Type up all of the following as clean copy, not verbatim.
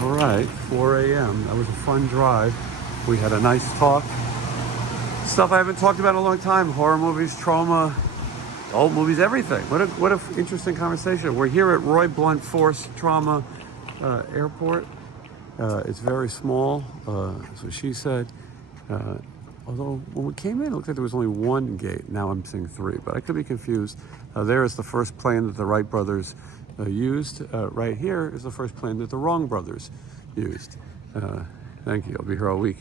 All right, 4 a.m. That was a fun drive. We had a nice talk. Stuff I haven't talked about in a long time. Horror movies, trauma, old movies, everything. What a interesting conversation. We're here at Roy Blunt Force Trauma Airport. It's very small, so she said. Although when we came in, it looked like there was only one gate. Now I'm seeing three, but I could be confused. There is the first plane that the Wright brothers used. Right here is the first plane that the Wrong brothers used. Thank you. I'll be here all week.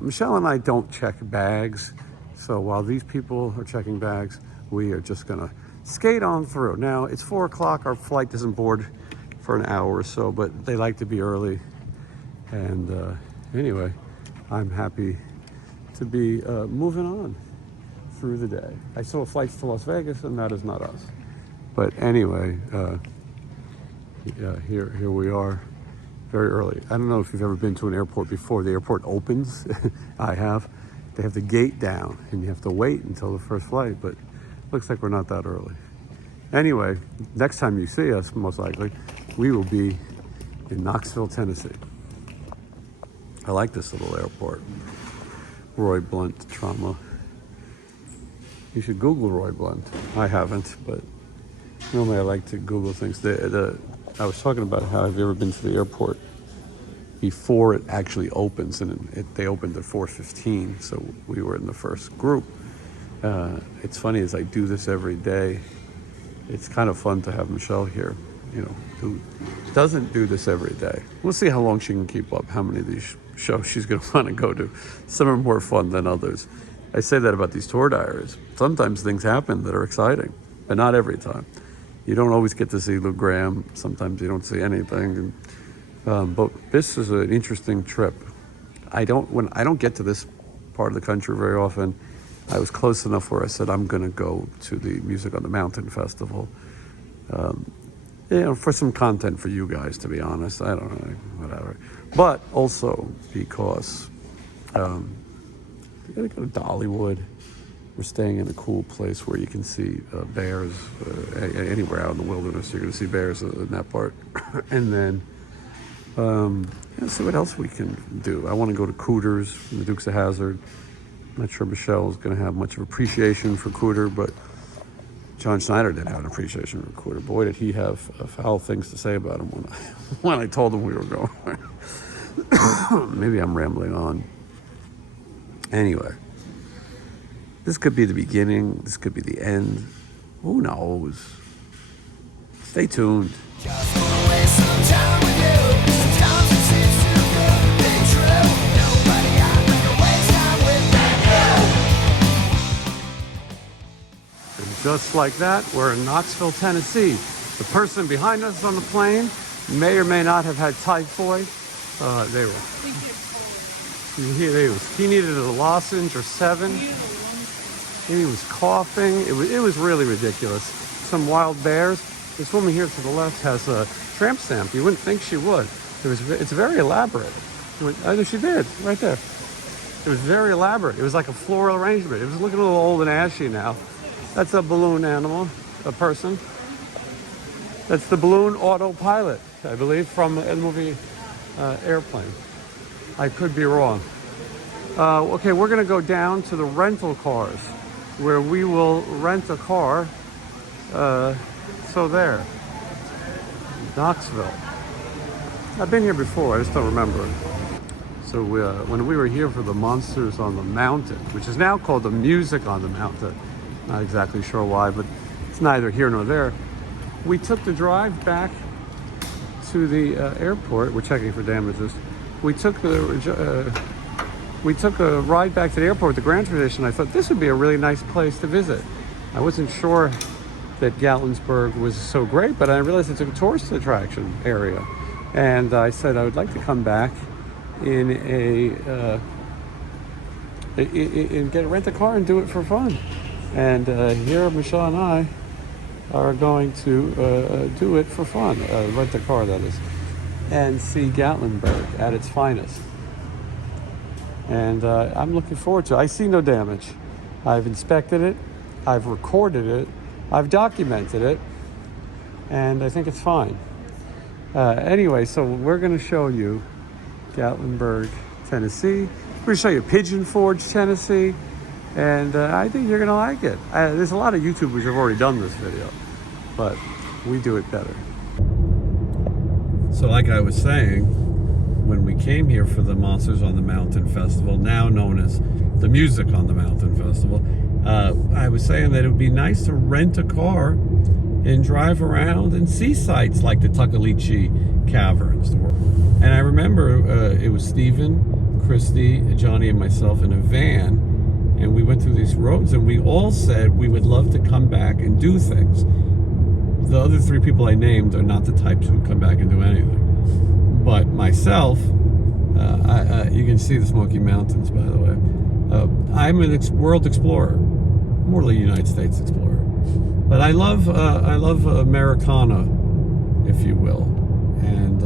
Michelle and I don't check bags, so while these people are checking bags, we are just gonna skate on through. Now it's 4 o'clock. Our flight doesn't board for an hour or so, but they like to be early. And anyway, I'm happy to be moving on through the day. I saw flights to Las Vegas, and that is not us. But anyway, yeah, here we are, very early. I don't know if you've ever been to an airport before. The airport opens. I have. They have the gate down, and you have to wait until the first flight, but looks like we're not that early. Anyway, next time you see us, most likely, we will be in Knoxville, Tennessee. I like this little airport. Roy Blunt Trauma. You should Google Roy Blunt. I haven't, but normally I like to Google things. I was talking about how have you ever been to the airport before it actually opens, and they opened at 4:15, so we were in the first group. It's funny, as I do this every day, it's kind of fun to have Michelle here, you know, who doesn't do this every day. We'll see how long she can keep up, how many of these shows she's going to want to go to. Some are more fun than others. I say that about these tour diaries. Sometimes things happen that are exciting, but not every time. You don't always get to see Lou Graham. Sometimes you don't see anything. But this is an interesting trip. I don't get to this part of the country very often. I was close enough where I said I'm going to go to the Music on the Mountain Festival. You know, for some content for you guys, to be honest. I don't know, whatever. But also because we gotta go to Dollywood. We're staying in a cool place where you can see bears. Anywhere out in the wilderness, you're gonna see bears in that part. And then, see what else we can do. I want to go to Cooters, the Dukes of Hazzard. I'm not sure Michelle's gonna have much of appreciation for Cooter, but John Schneider did have an appreciation for Cooter. Boy, did he have foul things to say about him when I told him we were going. Maybe I'm rambling on. Anyway, this could be the beginning. This could be the end. Who knows? Stay tuned. Just wanna waste some time with you. Sometimes it seems too good to be true. Nobody I'd rather waste time with than you. And just like that, we're in Knoxville, Tennessee. The person behind us on the plane may or may not have had typhoid. He needed a lozenge or 7. He was coughing. It was really ridiculous. Some wild bears. This woman here to the left has a tramp stamp. You wouldn't think she would. It's very elaborate. I know she did, right there. It was very elaborate. It was like a floral arrangement. It was looking a little old and ashy now. That's a balloon animal, a person. That's the balloon autopilot, I believe, from the movie Airplane. I could be wrong. Okay, we're going to go down to the rental cars, where we will rent a car. So there, Knoxville. I've been here before, I just don't remember. So when we were here for the Monsters on the Mountain, which is now called the Music on the Mountain, not exactly sure why, but it's neither here nor there. We took the drive back to the airport. We're checking for damages. We took a ride back to the airport with the Grand Tradition. I thought this would be a really nice place to visit. I wasn't sure that Gatlinburg was so great, but I realized it's a tourist attraction area. And I said I would like to come back and rent a car and do it for fun. And here Michelle and I are going to do it for fun, rent a car, that is, and see Gatlinburg at its finest. And I'm looking forward to it. I see no damage. I've inspected it, I've recorded it, I've documented it, and I think it's fine. Anyway, so we're going to show you Gatlinburg, Tennessee. We're going to show you Pigeon Forge, Tennessee. And I think you're going to like it. There's a lot of YouTubers who have already done this video, but we do it better. So like I was saying, when we came here for the Monsters on the Mountain Festival, now known as the Music on the Mountain Festival, I was saying that it would be nice to rent a car and drive around and see sites like the Tuckaleechee Caverns. And I remember it was Stephen, Christy, Johnny, and myself in a van, and we went through these roads, and we all said we would love to come back and do things. The other three people I named are not the types who would come back and do anything. But myself, you can see the Smoky Mountains, by the way. I'm a world explorer, more like a United States explorer. But I love Americana, if you will, and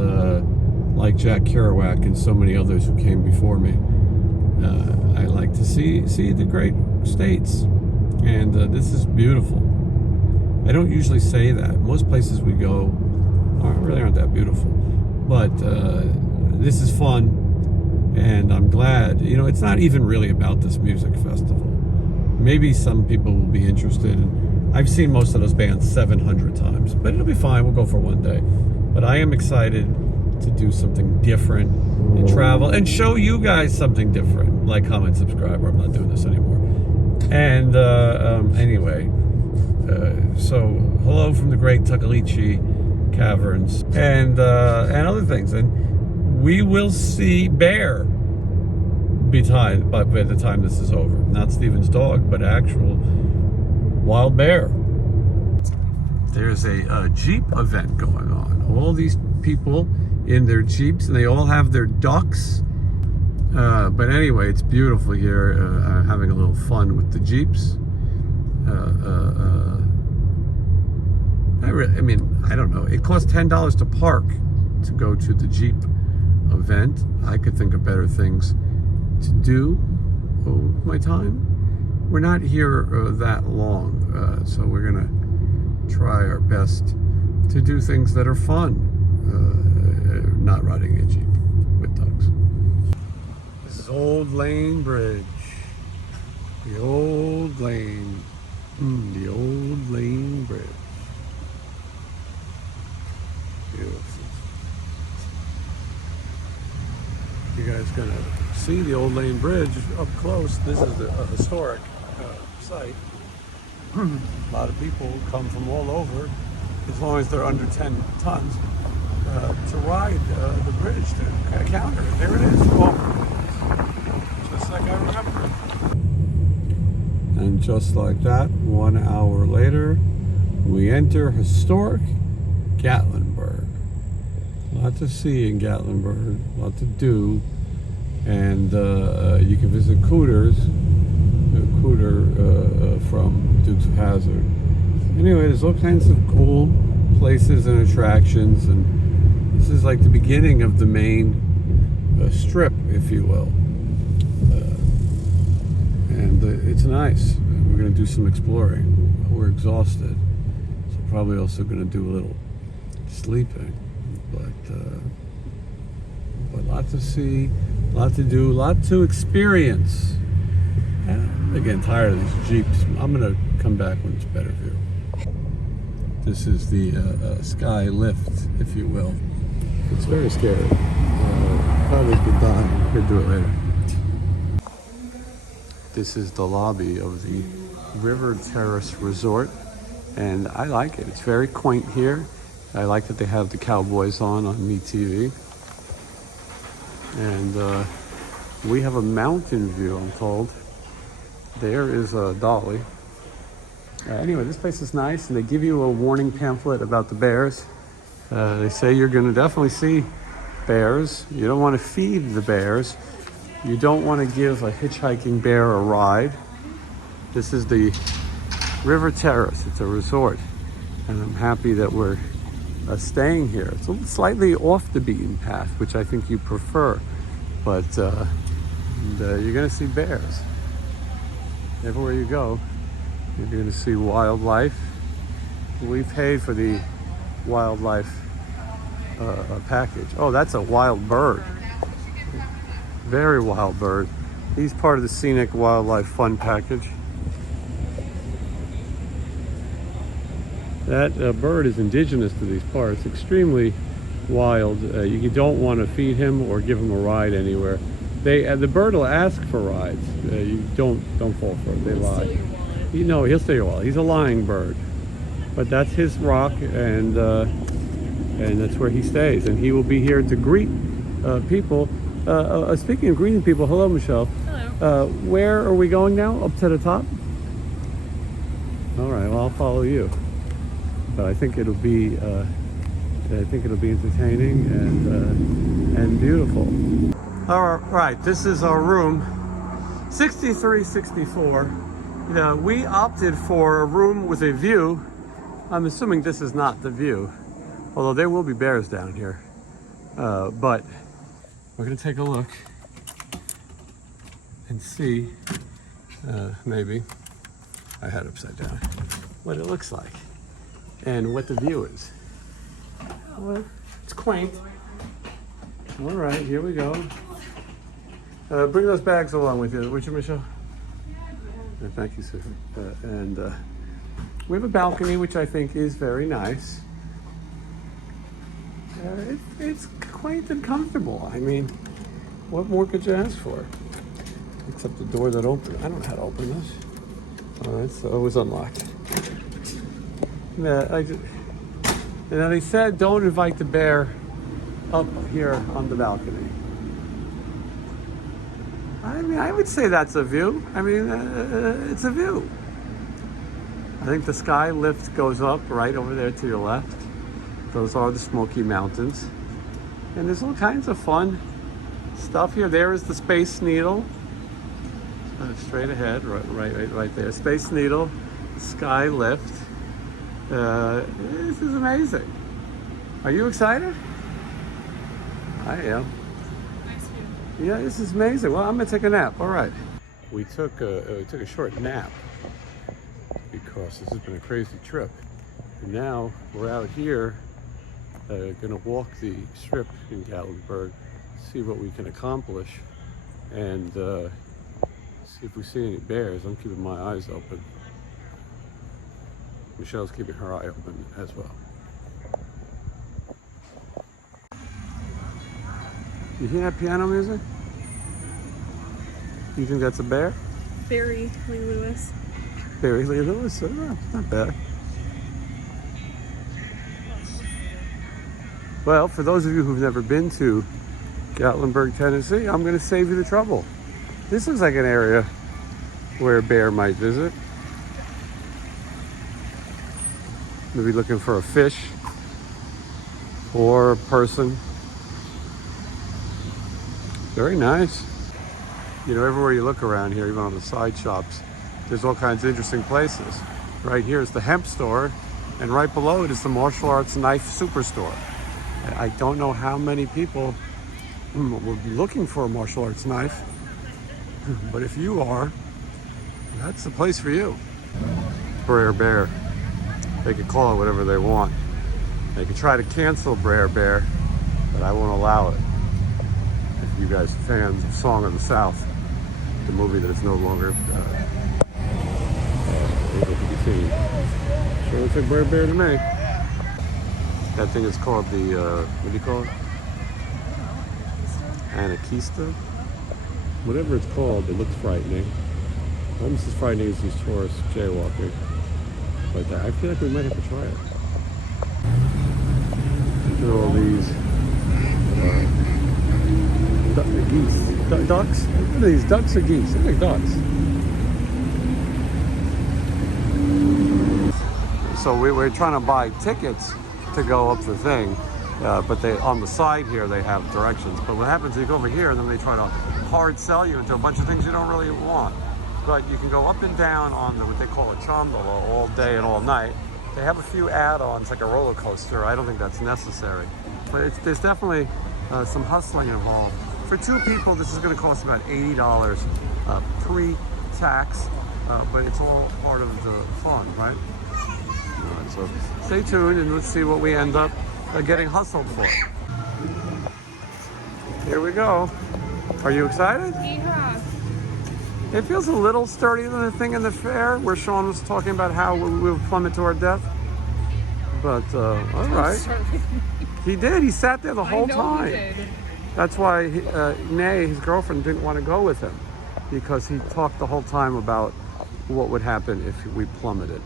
like Jack Kerouac and so many others who came before me. I like to see the great states, and this is beautiful. I don't usually say that. Most places we go really aren't that beautiful, but this is fun, and I'm glad. You know, it's not even really about this music festival. Maybe some people will be interested. I've seen most of those bands 700 times, but it'll be fine. We'll go for one day. But I am excited to do something different and travel and show you guys something different. Like, comment, subscribe, or I'm not doing this anymore. And anyway, so hello from the great Tuckaleechee Caverns and other things. And we will see bear by the time this is over. Not Steven's dog, but actual wild bear. There's a Jeep event going on. All these people in their Jeeps, and they all have their ducks. But anyway, it's beautiful here. I'm having a little fun with the Jeeps. I mean, I don't know. It costs $10 to park to go to the Jeep event. I could think of better things to do with my time. We're not here that long, so we're gonna try our best to do things that are fun. Not riding a Jeep with dogs. This is Old Lane Bridge. The Old Lane. The Old Lane Bridge. Beautiful. You guys gonna see the Old Lane Bridge up close. This is a historic site. A lot of people come from all over, as long as they're under 10 tons, to ride the bridge to counter it. There it is. Just like I remember. And just like that, 1 hour later, we enter historic Gatlinburg. A lot to see in Gatlinburg, a lot to do. And you can visit Cooter from Dukes of Hazzard. Anyway, there's all kinds of cool places and attractions, and this is like the beginning of the main strip, if you will. And it's nice. We're going to do some exploring. We're exhausted, so probably also going to do a little sleeping. But a lot to see, a lot to do, a lot to experience. I'm getting tired of these Jeeps. I'm going to come back when it's better view. This is the sky lift, if you will. It's very scary. Probably could die. We'll do it later. This is the lobby of the River Terrace Resort, and I like it. It's very quaint here. I like that they have the Cowboys on MeTV. And we have a mountain view, I'm told. There is a dolly. Anyway, this place is nice, and they give you a warning pamphlet about the bears. They say you're going to definitely see bears. You don't want to feed the bears. You don't want to give a hitchhiking bear a ride. This is the River Terrace. It's a resort, and I'm happy that we're staying here. It's a little slightly off the beaten path, which I think you prefer, but you're going to see bears. Everywhere you go, you're going to see wildlife. We paid for the wildlife a package. Oh, that's a wild bird. Very wild bird. He's part of the Scenic Wildlife Fund package. That bird is indigenous to these parts, extremely wild. You don't want to feed him or give him a ride anywhere. The bird will ask for rides. You don't fall for it. They lie. You know, he'll stay your wallet. He's a lying bird, but that's his rock, and that's where he stays. And he will be here to greet people. Speaking of greeting people, hello, Michelle. Hello. Where are we going now? Up to the top? All right. Well, I'll follow you. But I think it'll be entertaining and beautiful. All right, this is our room, 6364. You know, we opted for a room with a view. I'm assuming this is not the view, although there will be bears down here. But we're gonna take a look and see, maybe, I had it upside down, what it looks like and what the view is. Well, it's quaint. All right, here we go. Bring those bags along with you, would you, Michelle? Thank you, Susan. We have a balcony, which I think is very nice. It's quaint and comfortable. I mean, what more could you ask for? Except the door that opens. I don't know how to open this. All right, so it was unlocked. And then they said, don't invite the bear up here on the balcony. I mean, I would say that's a view. I mean, it's a view. I think the sky lift goes up right over there to your left. Those are the Smoky Mountains. And there's all kinds of fun stuff here. There is the Space Needle. Straight ahead, right there. Space Needle, sky lift. This is amazing. Are you excited? I am. Nice view. Yeah, this is amazing. Well, I'm gonna take a nap. All right. We took a short nap because this has been a crazy trip. And now we're out here, gonna walk the strip in Gatlinburg, see what we can accomplish, and see if we see any bears. I'm keeping my eyes open. Michelle's keeping her eye open as well. You hear that piano music? You think that's a bear? Barry Lee Lewis. Barry Lee Lewis? Not bad. Well, for those of you who've never been to Gatlinburg, Tennessee, I'm going to save you the trouble. This looks like an area where a bear might visit. Maybe looking for a fish or a person. Very nice. You know, everywhere you look around here, even on the side shops, there's all kinds of interesting places. Right here is the hemp store, and right below it is the martial arts knife superstore. I don't know how many people will be looking for a martial arts knife, but if you are, that's the place for you. Brer Bear. They could call it whatever they want. They could try to cancel Brer Bear, but I won't allow it. If you guys are fans of Song of the South, the movie that is no longer able to be seen. Sure looks like Brer Bear to me. That thing is called the, what do you call it? Anakeesta? Whatever it's called, it looks frightening. Almost as frightening as these tourists jaywalking. But I feel like we might have to try it. Look at all these geese. Ducks? What are these, ducks or geese? They're like ducks. So we're trying to buy tickets to go up the thing, but they on the side here they have directions. But what happens is you go over here and then they try to hard sell you into a bunch of things you don't really want. But you can go up and down on what they call a chondola all day and all night. They have a few add-ons like a roller coaster. I don't think that's necessary. But there's definitely some hustling involved. For two people, this is going to cost about $80 pre-tax, but it's all part of the fun, right? All right, so stay tuned and let's see what we end up They're getting hustled for. Here we go. Are you excited? Yeah. It feels a little sturdier than the thing in the fair where Sean was talking about how we would plummet to our death. But, all right. He did. He sat there the whole time. He did. That's why Nay, his girlfriend, didn't want to go with him, because he talked the whole time about what would happen if we plummeted.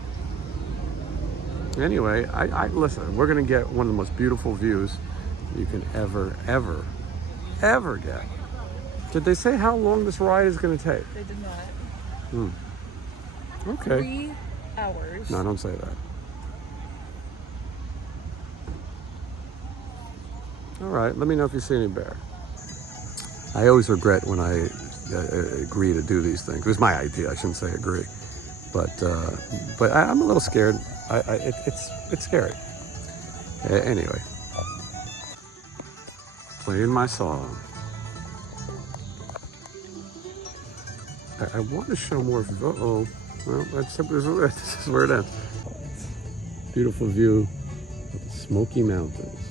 Anyway, I listen, we're going to get one of the most beautiful views you can ever get. Did they say how long this ride is going to take? They did not. Okay. 3 hours. No, don't say that. All right, let me know if you see any bear. I always regret when I agree to do these things. It was my idea. I shouldn't say agree, but I'm a little scared. It's scary. Anyway, playing my song. I want to show more. Uh-oh. Well, this is where it ends. Beautiful view of the Smoky Mountains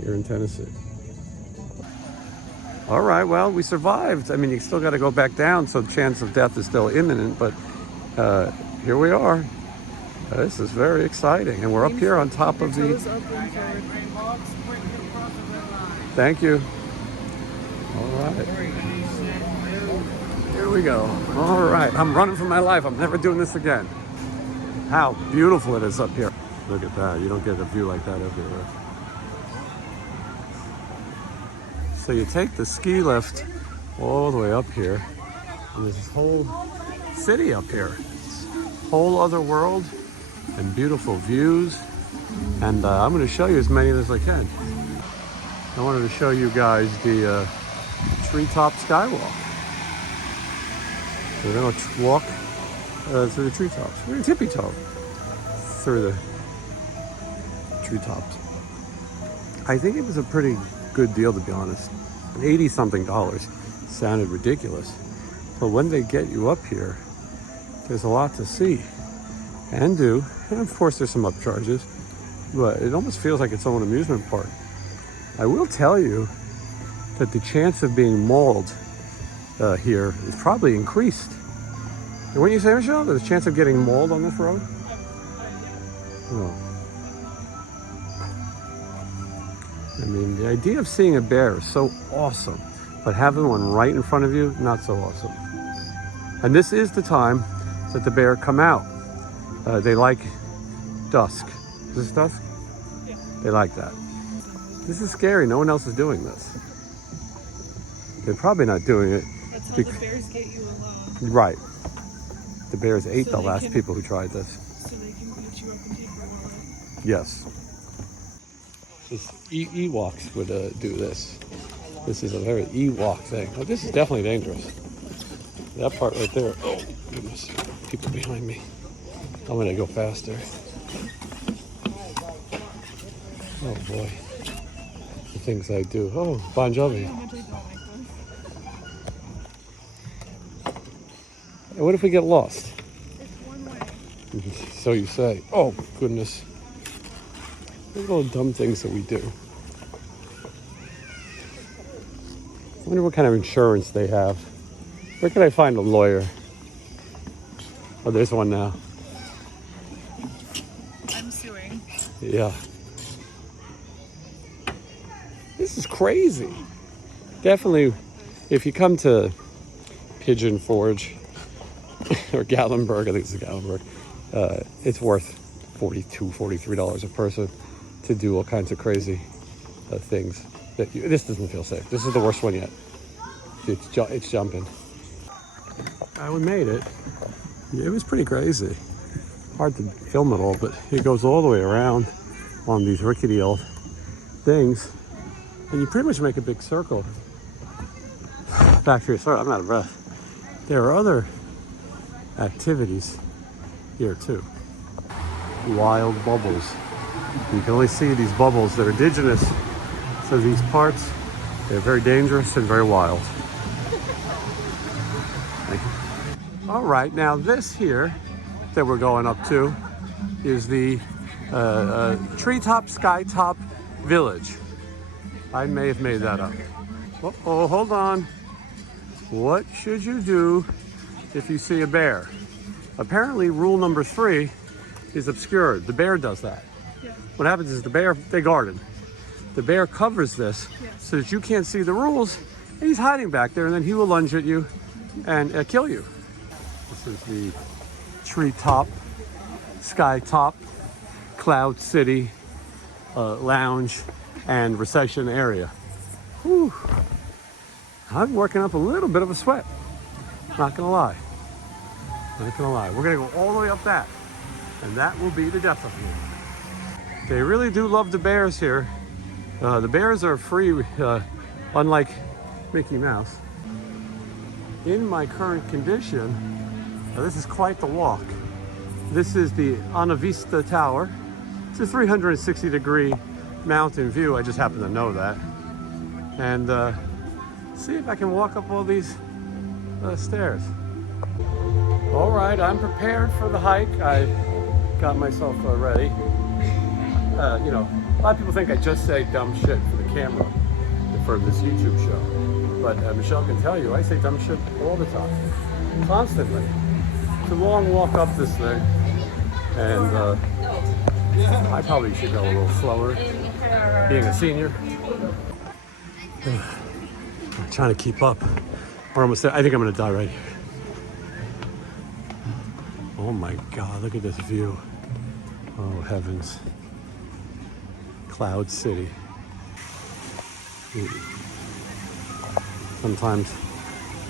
here in Tennessee. All right, well, we survived. I mean, you still got to go back down, so the chance of death is still imminent, but here we are. This is very exciting, and we're up here on top of the... Thank you. All right. Here we go. All right, I'm running for my life. I'm never doing this again. How beautiful it is up here. Look at that. You don't get a view like that everywhere. So you take the ski lift all the way up here, and there's this whole city up here. Whole other world and beautiful views. And I'm going to show you as many as I can. I wanted to show you guys the treetop skywalk. We're going to walk through the treetops. We're going to tippy-toe through the treetops. I think it was a pretty good deal, to be honest. $80-something sounded ridiculous, but when they get you up here, there's a lot to see and do, and of course there's some upcharges, but it almost feels like its own amusement park. I will tell you that the chance of being mauled here is probably increased. And what do you say, Michelle? There's a chance of getting mauled on this road? Oh. I mean, the idea of seeing a bear is so awesome, but having one right in front of you, not so awesome. And this is the time that the bear come out. They like dusk. Is this dusk? Yeah. They like that. This is scary. No one else is doing this. They're probably not doing it. That's how the bears get you alone. Right. The bears ate So the they last can- people who tried this. So they can beat you up and take your wallet. Yes. This Ewoks would do this. This is a very Ewok thing. Oh, this is definitely dangerous. That part right there. Oh, goodness. People behind me. I'm going to go faster. Oh, boy. The things I do. Oh, Bon Jovi. How much I don't like this. What if we get lost? It's one way. So you say. Oh, goodness. Look at all the dumb things that we do. I wonder what kind of insurance they have. Where can I find a lawyer? Oh, there's one now. I'm suing. Yeah. This is crazy. Definitely, if you come to Pigeon Forge or Gatlinburg, I think it's Gatlinburg, it's worth $42, $43 a person to do all kinds of crazy things. This doesn't feel safe. This is the worst one yet. It's jumping. We made it. Yeah, it was pretty crazy. Hard to film it all, but it goes all the way around on these rickety old things. And you pretty much make a big circle. Back to your start, I'm out of breath. There are other activities here too. Wild bubbles. You can only see these bubbles. They're indigenous to these parts. They're very dangerous and very wild. Thank you. All right, now this here that we're going up to is the treetop, skytop Village. I may have made that up. Oh, hold on. What should you do if you see a bear? Apparently, rule number 3 is obscured. The bear does that. Yeah. What happens is they garden. The bear covers this so that you can't see the rules, and he's hiding back there, and then he will lunge at you and kill you. This is the treetop, skytop, Cloud City lounge and recession area. Whew. I'm working up a little bit of a sweat. Not gonna lie. Not gonna lie. We're gonna go all the way up that, and that will be the death of me. They really do love the bears here. The bears are free, unlike Mickey Mouse. In my current condition, this is quite the walk. This is the Anakeesta Tower. It's a 360-degree mountain view. I just happen to know that. And see if I can walk up all these stairs. All right, I'm prepared for the hike. I got myself ready. You know, a lot of people think I just say dumb shit for the camera for this YouTube show. But Michelle can tell you, I say dumb shit all the time, constantly. It's a long walk up this thing, and I probably should go a little slower, being a senior. I'm trying to keep up. We're almost there. I think I'm gonna die right here. Oh my God, look at this view. Oh heavens. Cloud City. Sometimes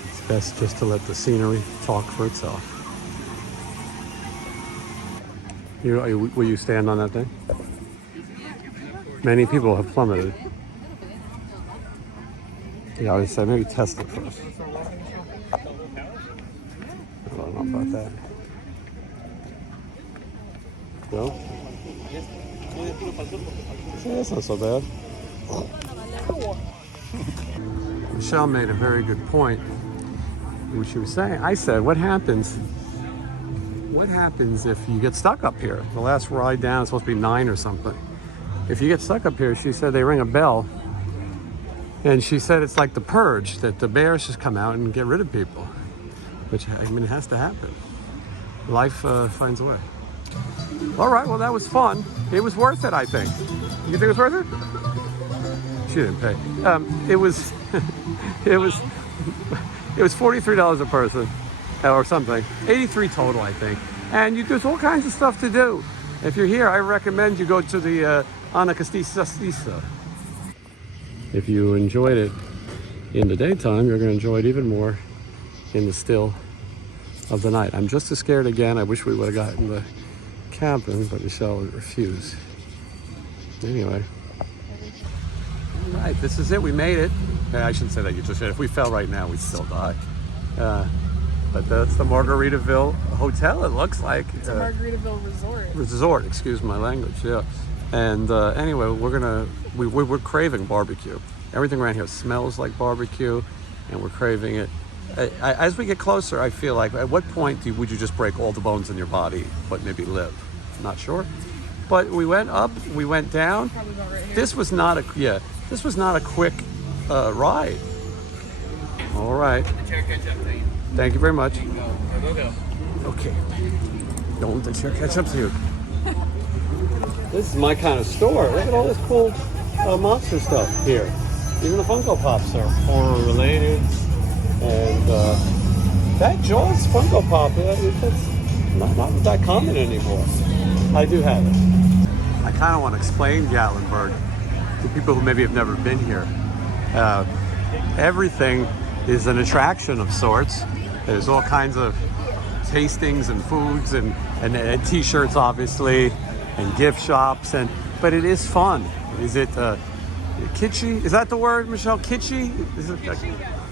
it's best just to let the scenery talk for itself. Will you stand on that thing? Many people have plummeted. Yeah, I would say maybe test it first. I don't know about that. No? Yeah, that's not so bad. Michelle made a very good point when she was saying, I said, what happens if you get stuck up here? The last ride down is supposed to be 9 or something. If you get stuck up here, she said they ring a bell. And she said it's like the purge, that the bears just come out and get rid of people. Which, I mean, it has to happen. Life finds a way. All right, well, that was fun. It was worth it, I think. You think it was worth it? She didn't pay. It was $43 a person or something. 83 total, I think. And there's all kinds of stuff to do. If you're here, I recommend you go to the Anakeesta. If you enjoyed it in the daytime, you're going to enjoy it even more in the still of the night. I'm just as scared again. I wish we would have gotten the cabin, but Michelle refused. Anyway. All right, this is it. We made it. I shouldn't say that. You just said if we fell right now, we'd still die. But that's the Margaritaville Hotel, it looks like. It's a Margaritaville resort. Resort, excuse my language, yeah. And anyway, we're craving barbecue. Everything around here smells like barbecue, and we're craving it. As we get closer, I feel like, at what point would you just break all the bones in your body, but maybe live? Not sure. But we went up, we went down. Probably about right here. This was not a quick ride. All right. Thank you very much. Okay. Don't let the chair catch up to you. This is my kind of store. Look at all this cool monster stuff here. Even the Funko Pops are horror related. And that Jaws Funko Pop, that's not that common anymore. I do have it. I kind of want to explain Gatlinburg to people who maybe have never been here. Everything is an attraction of sorts. There's all kinds of tastings and foods and t-shirts, obviously, and gift shops. But it is fun. Is it kitschy? Is that the word, Michelle? Kitschy? Is it,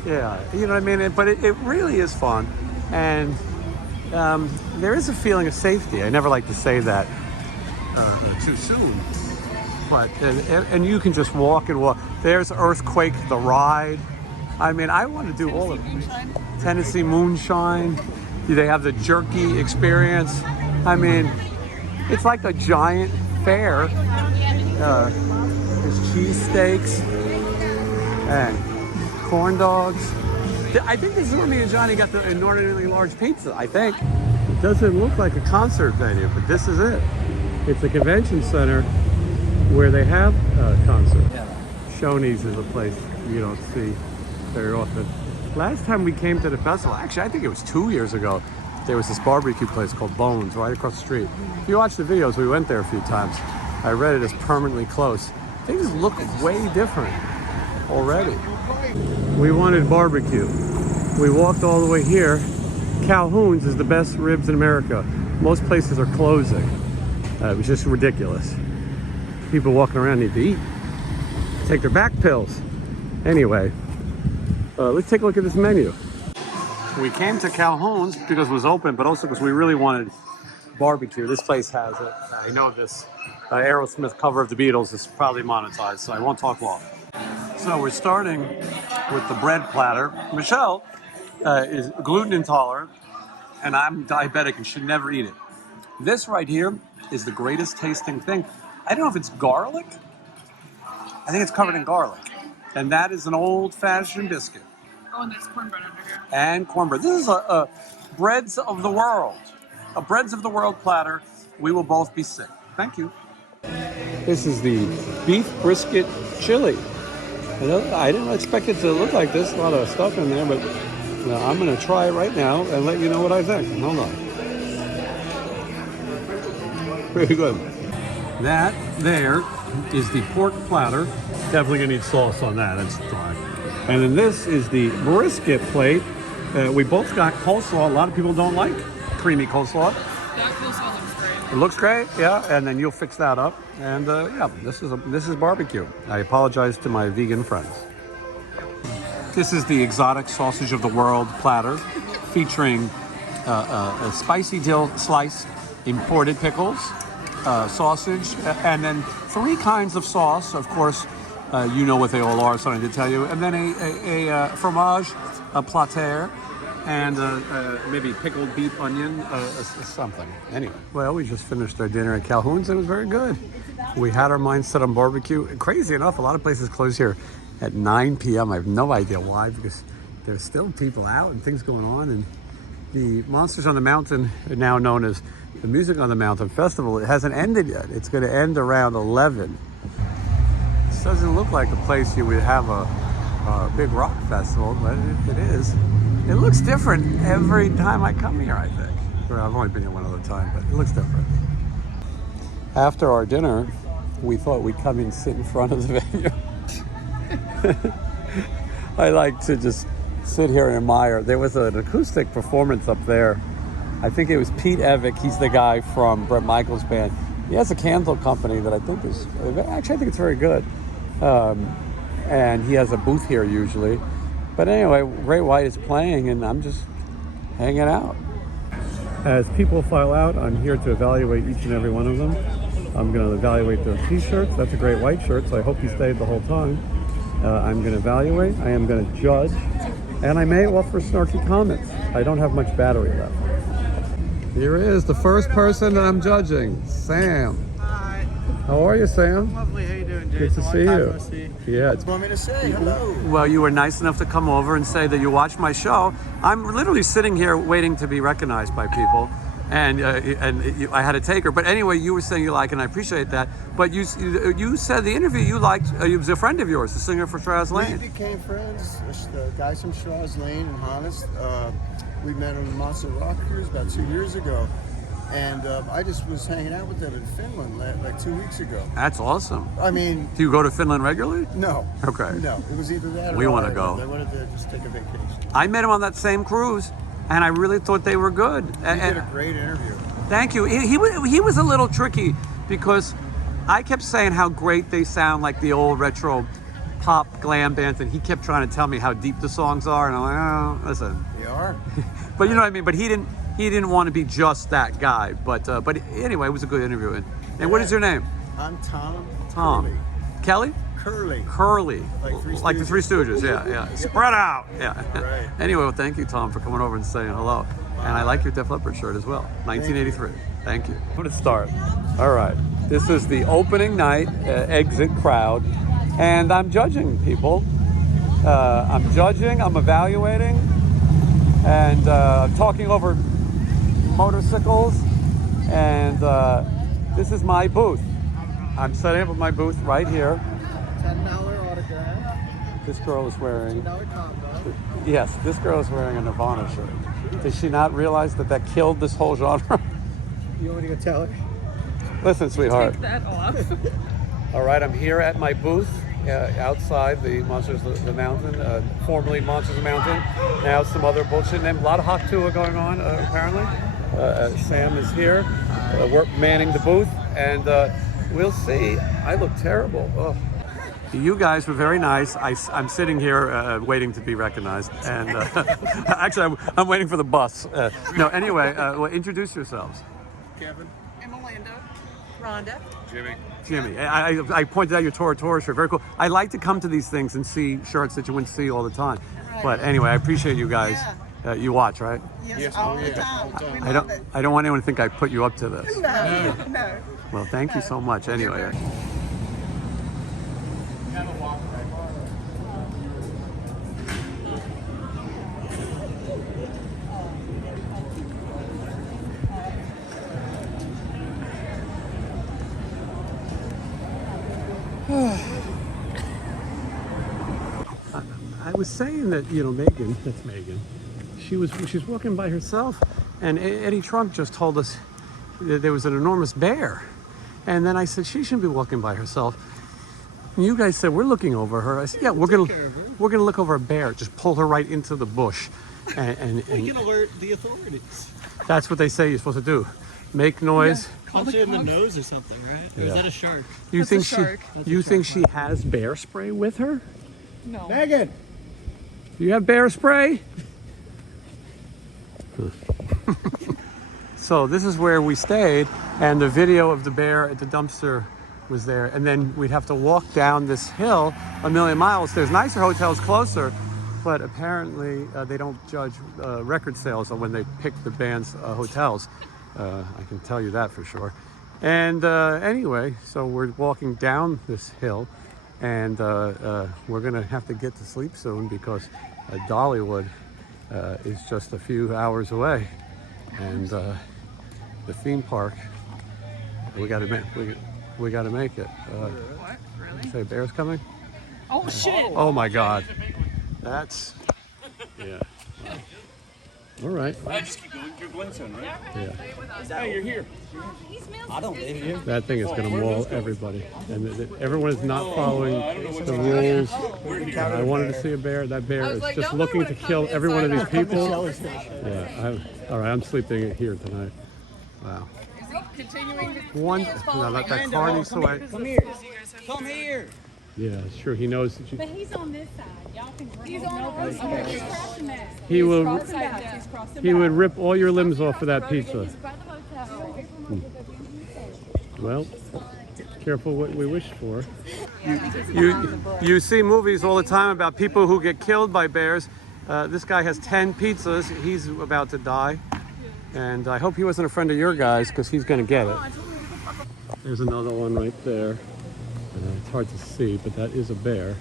yeah, you know what I mean? But it really is fun. And there is a feeling of safety. I never like to say that too soon. But and you can just walk and walk. There's Earthquake the ride. I mean, I want to do all of it. Tennessee Moonshine. They have the jerky experience. I mean, it's like a giant fair. There's cheesesteaks and corn dogs. I think this is where me and Johnny got the inordinately large pizza, I think. It doesn't look like a concert venue, but this is it. It's a convention center where they have concerts. Shoney's is a place you don't see very often. Last time we came to the festival, actually I think it was 2 years ago, there was this barbecue place called Bones right across the street. If you watch the videos, we went there a few times. I read it as permanently closed. Things look way different already. We wanted barbecue. We walked all the way here. Calhoun's is the best ribs in America. Most places are closing. It was just ridiculous. People walking around need to eat. Take their back pills. Anyway, let's take a look at this menu. We came to Calhoun's because it was open, but also because we really wanted barbecue. This place has it. I know this Aerosmith cover of the Beatles is probably monetized, so I won't talk long. So we're starting with the bread platter. Michelle is gluten intolerant, and I'm diabetic and should never eat it. This right here is the greatest tasting thing. I don't know if it's garlic. I think it's covered in garlic. And that is an old-fashioned biscuit. Oh, and there's cornbread under here. And cornbread. This is a Breads of the World. A Breads of the World platter. We will both be sick. Thank you. This is the beef brisket chili. I didn't expect it to look like this. A lot of stuff in there, but I'm going to try it right now and let you know what I think. Hold on. Pretty good. That there is the pork platter. Definitely going to need sauce on that. That's dry. And then this is the brisket plate. We both got coleslaw. A lot of people don't like creamy coleslaw. That coleslaw looks great. It looks great, yeah. And then you'll fix that up. And yeah, this is barbecue. I apologize to my vegan friends. This is the exotic sausage of the world platter, featuring a spicy dill slice, imported pickles, sausage, and then 3 kinds of sauce. Of course, you know what they all are, so I need to tell you. And then a fromage, a plater, and maybe pickled beef onion, something. Anyway, well, we just finished our dinner at Calhoun's. It was very good. We had our minds set on barbecue. Crazy enough, a lot of places close here at 9 p.m. I have no idea why, because there's still people out and things going on. And the Monsters on the Mountain, now known as the Music on the Mountain Festival, it hasn't ended yet. It's going to end around 11. This doesn't look like a place you would have a big rock festival, but it is. It looks different every time I come here, I think. Well, I've only been here one other time, but it looks different. After our dinner, we thought we'd come and sit in front of the venue. I like to just sit here and admire. There was an acoustic performance up there. I think it was Pete Evick. He's the guy from Bret Michaels' band. He has a candle company that I think is, actually I think it's very good. And he has a booth here usually. But anyway, Great White is playing and I'm just hanging out. As people file out, I'm here to evaluate each and every one of them. I'm going to evaluate those t-shirts. That's a Great White shirt, so I hope you stayed the whole time. I'm going to evaluate, I am going to judge, and I may offer snarky comments. I don't have much battery left. Here is the first person that I'm judging, Sam. Hi. How are you, Sam? Lovely. How you doing, Jason? Good to see you. Yeah. What do you want me to say? Hello. Well, you were nice enough to come over and say that you watched my show. I'm literally sitting here waiting to be recognized by people. And I had a taker. But anyway, you were saying you like, and I appreciate that. But you said the interview you liked, he was a friend of yours, the singer for Straz Lane. We became friends. The guys from Straz Lane and Honest. We met on the Monster Rock Cruise about 2 years ago. And I just was hanging out with them in Finland like 2 weeks ago. That's awesome. I mean... Do you go to Finland regularly? No. Okay. No, it was either that or we want to go. I wanted to just take a vacation. I met him on that same cruise. And I really thought they were good. You did a great interview. Thank you. He was a little tricky because I kept saying how great they sound like the old retro pop glam bands, and he kept trying to tell me how deep the songs are, and I'm like, oh, listen. They are. But you know what I mean. But he didn't want to be just that guy. But anyway, it was a good interview. And Yeah. What is your name? I'm Tom. Tom. Curley. Kelly? Curly. Curly. Like the Three Stooges. Yeah. Spread out. Yeah. Right. Anyway, well, thank you, Tom, for coming over and saying hello. And I like your Def Leppard shirt as well. 1983. Thank you. I'm going to start. All right. This is the opening night exit crowd, and I'm judging people. I'm judging, I'm evaluating, and I'm talking over motorcycles, and this is my booth. I'm setting up my booth right here. $10 autograph. This girl is wearing, $10 combo. yes, this girl is wearing a Nirvana shirt. Did she not realize that killed this whole genre? You want me to go tell her? Listen, sweetheart. Take that off. All right, I'm here at my booth outside the Monsters of the Mountain, formerly Monsters of the Mountain. Now some other bullshit name. A lot of hot tour going on, apparently. Sam is here. We're manning the booth, and we'll see. I look terrible. Oh. You guys were very nice. I'm sitting here waiting to be recognized, and actually, I'm waiting for the bus. No, anyway, well, introduce yourselves. Kevin. I'm Melinda. Rhonda. Jimmy. I pointed out your Tora shirt. Very cool. I like to come to these things and see shirts that you wouldn't see all the time. Right. But anyway, I appreciate you guys. Yeah. You watch, right? Yes, all the time. We love it. I don't want anyone to think I put you up to this. No. Well, thank you so much. Anyway. I was saying that, Megan, that's Megan, she's walking by herself, and Eddie Trunk just told us that there was an enormous bear. And then I said, she shouldn't be walking by herself. And you guys said, we're looking over her. I said, yeah, we're gonna look over a bear. Just pull her right into the bush. And You can alert the authorities. that's what they say you're supposed to do. Make noise. Punch it in the nose or something, right? Or Yeah. is that a shark? You That's think a shark. you think she has bear spray with her? No. Megan! Do you have bear spray? So this is where we stayed, and the video of the bear at the dumpster was there. And then we'd have to walk down this hill 1,000,000 miles. There's nicer hotels closer, but apparently they don't judge record sales on when they pick the band's hotels. I can tell you that for sure. And anyway, so we're walking down this hill, and we're gonna have to get to sleep soon because Dollywood is just a few hours away, and the theme park we got to make it. What? Really? Say bear's coming. Oh shit! Oh my God, that's yeah. All right. Just keep going. You're going soon, right? Yeah. Oh, you're here. I don't live here. That thing is going to maul everybody, and everyone is not following the rules. I wanted to see a bear. That bear is just looking to kill every one of these people. Yeah. All right. I'm sleeping here tonight. Wow. Is he continuing to One. No, that car needs to wait. Come here. Come here. Yeah, sure. He knows that But he's on this side. Y'all can He's on He's crossing that. he will. Crossing back. He's crossing He back. would rip all your limbs off for that pizza. He's by the motel. Well, careful what we wish for. You see movies all the time about people who get killed by bears. This guy has 10 pizzas. He's about to die. And I hope he wasn't a friend of your guys, because he's going to get it. There's another one right there. It's hard to see, but that is a bear.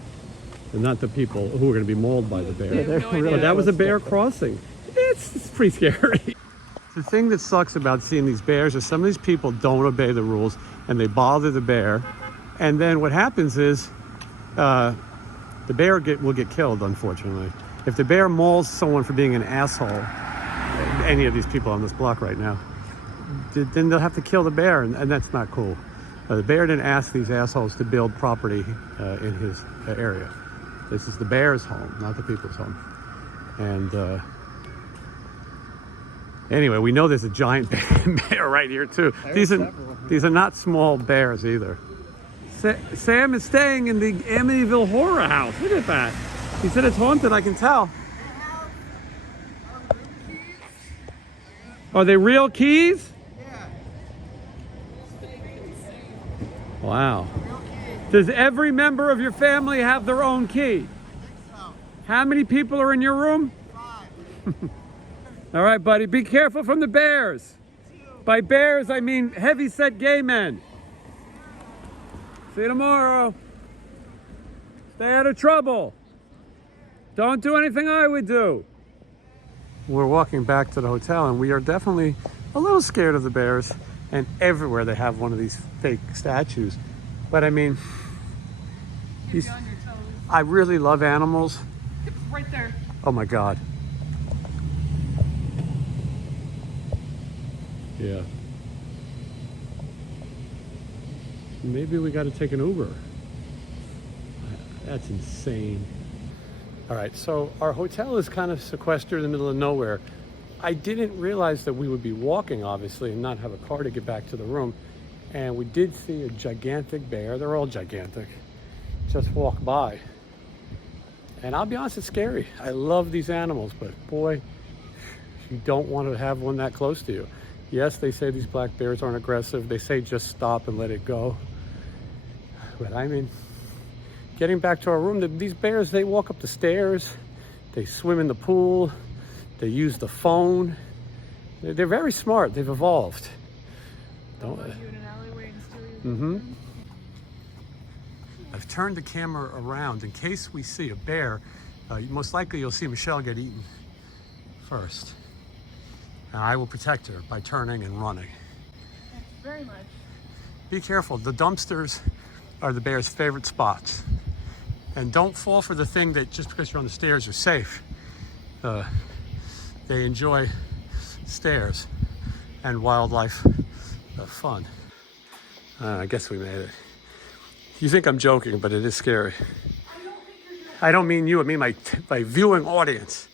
And not the people who are going to be mauled by the bear. But that was a bear crossing. It's pretty scary. The thing that sucks about seeing these bears is some of these people don't obey the rules and they bother the bear. And then what happens is the bear will get killed, unfortunately. If the bear mauls someone for being an asshole, any of these people on this block right now, then they'll have to kill the bear, and that's not cool. The bear didn't ask these assholes to build property in his area. This is the bear's home, not the people's home. And anyway, we know there's a giant bear right here too. These are not small bears either. Sam is staying in the Amityville Horror House. Look at that. He said it's haunted, I can tell. Are they real keys? Wow. Does every member of your family have their own key? How many people are in your room? 5. All right, buddy, be careful from the bears. By bears, I mean heavy-set gay men. See you tomorrow. Stay out of trouble. Don't do anything I would do. We're walking back to the hotel and we are definitely a little scared of the bears, and everywhere they have one of these fake statues. But I mean, I really love animals. Right there. Oh my God. Yeah. Maybe we got to take an Uber. That's insane. All right, so our hotel is kind of sequestered in the middle of nowhere. I didn't realize that we would be walking, obviously, and not have a car to get back to the room. And we did see a gigantic bear. They're all gigantic. Just walk by. And I'll be honest, it's scary. I love these animals, but boy, you don't want to have one that close to you. Yes, they say these black bears aren't aggressive. They say just stop and let it go. But I mean, getting back to our room, these bears, they walk up the stairs, they swim in the pool, they use the phone. They're very smart. They've evolved. Don't they? Mm-hmm. I've turned the camera around in case we see a bear. Most likely you'll see Michelle get eaten first. And I will protect her by turning and running. Very much. Be careful. The dumpsters are the bear's favorite spots. And don't fall for the thing that just because you're on the stairs you're safe. They enjoy stairs and wildlife fun. I guess we made it. You think I'm joking, but it is scary. I don't mean you, I mean my viewing audience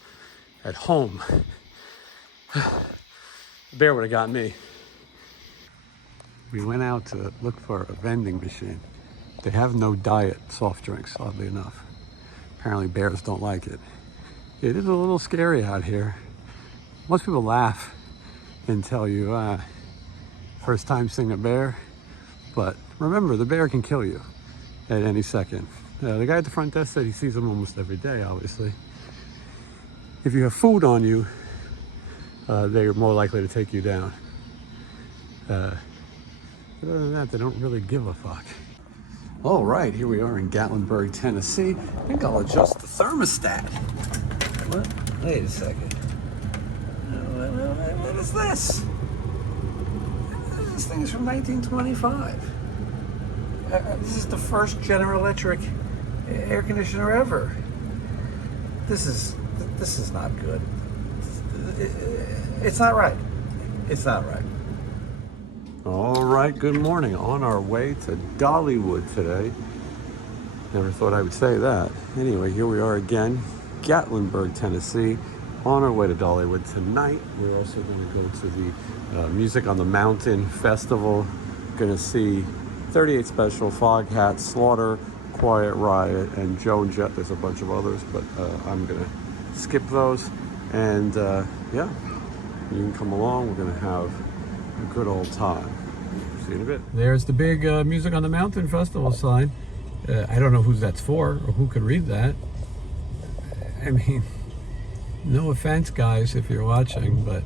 at home. The bear would have got me. We went out to look for a vending machine. They have no diet soft drinks, oddly enough. Apparently bears don't like it. It is a little scary out here. Most people laugh and tell you, first time seeing a bear. But remember, the bear can kill you at any second. The guy at the front desk said he sees them almost every day, obviously. If you have food on you, they are more likely to take you down. Other than that, they don't really give a fuck. All right, here we are in Gatlinburg, Tennessee. I think I'll adjust the thermostat. What? Wait a second. What is this? This thing is from 1925. This is the first General Electric air conditioner ever. This is not good. It's not right. It's not right. All right, good morning. On our way to Dollywood today. Never thought I would say that. Anyway, here we are again, Gatlinburg, Tennessee. On our way to Dollywood tonight. We're also going to go to the Music on the Mountain Festival. Going to see 38 Special, Foghat, Slaughter, Quiet Riot, and Joan Jett. There's a bunch of others, but I'm going to skip those. And yeah, you can come along. We're going to have a good old time. See you in a bit. There's the big Music on the Mountain Festival sign. I don't know who that's for or who could read that. I mean, no offense, guys, if you're watching, but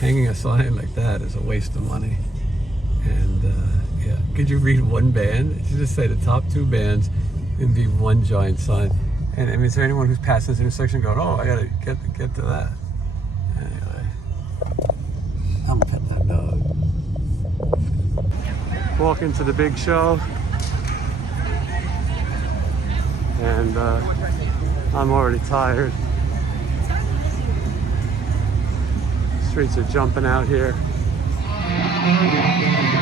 hanging a sign like that is a waste of money. And yeah, could you read one band? You just say the top two bands and be one giant sign. And I mean, is there anyone who's passing this intersection going, oh, I gotta get to that? Anyway, I'm gonna pet that dog. Walk into the big show. And I'm already tired. Streets are jumping out here.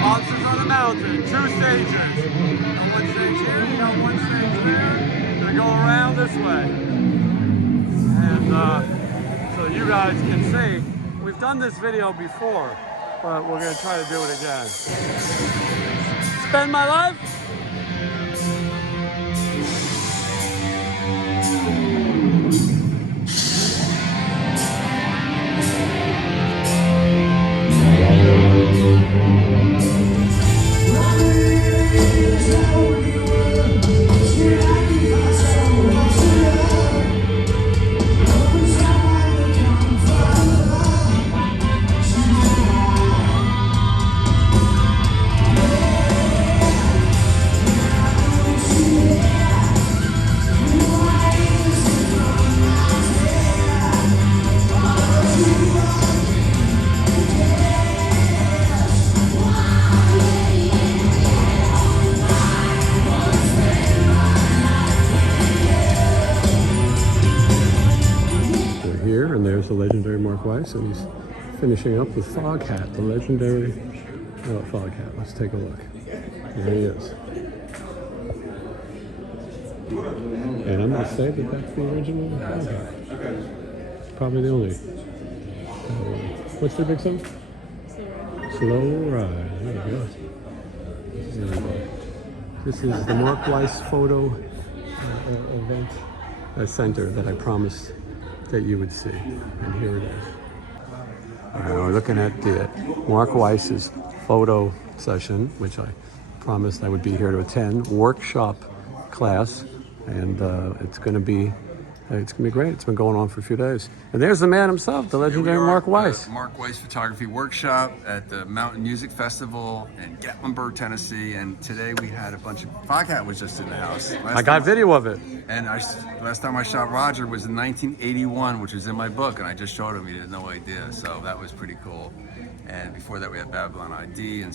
Monsters on the Mountain, 2 stages. You got one stage here, you got one stage there. Gonna go around this way. And so you guys can see, we've done this video before, but we're gonna try to do it again. Spend my life? course, the legendary Mark Weiss, and he's finishing up with Foghat, the legendary Foghat. Let's take a look. There he is. And I'm going to say that that's the original Foghat. Probably the only. What's their big song? Slow Ride. There we go. There we go. This is the Mark Weiss photo event center that I promised that you would see. And here it is. All right, we're looking at the Mark Weiss's photo session, which I promised I would be here to attend, workshop class, and it's going to be great. It's been going on for a few days. And there's the man himself, the legendary Mark Weiss. Mark Weiss Photography Workshop at the Mountain Music Festival in Gatlinburg, Tennessee. And today we had a bunch of... Foghat was just in the house. I got video of it. And last time I shot Roger was in 1981, which was in my book. And I just showed him. He had no idea. So that was pretty cool. And before that we had Babylon ID and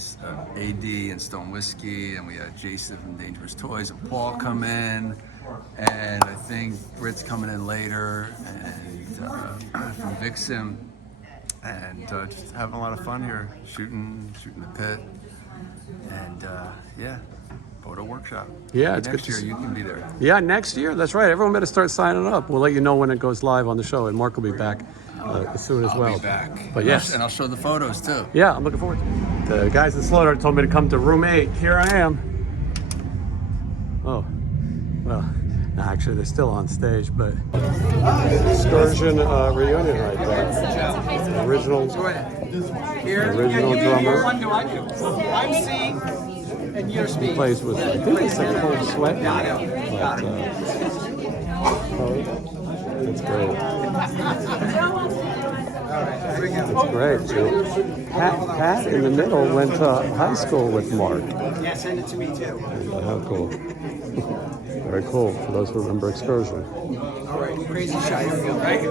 AD and Stone Whiskey. And we had Jason from Dangerous Toys and Paul come in. And I think Britt's coming in later, and from Vixen, and just having a lot of fun here, shooting the pit, and yeah, photo workshop. Yeah, it's next good. Year you can be there. Yeah, next year. That's right. Everyone better start signing up. We'll let you know when it goes live on the show, and Mark will be back soon as well. I'll be back. But yes, and I'll show the photos too. Yeah, I'm looking forward to it. The guys at Slaughter told me to come to room 8. Here I am. Oh, well. Actually, they're still on stage, but excursion reunion right there. Original drummer. I'm C, and you're He speed. plays with, I think it's like Cold Sweat. But, it's great. It's great. So Pat in the middle went to high school with Mark. Yeah, send it to me too. How cool. Very cool for those who remember Excursion. All right, crazy shot. Here we go, right?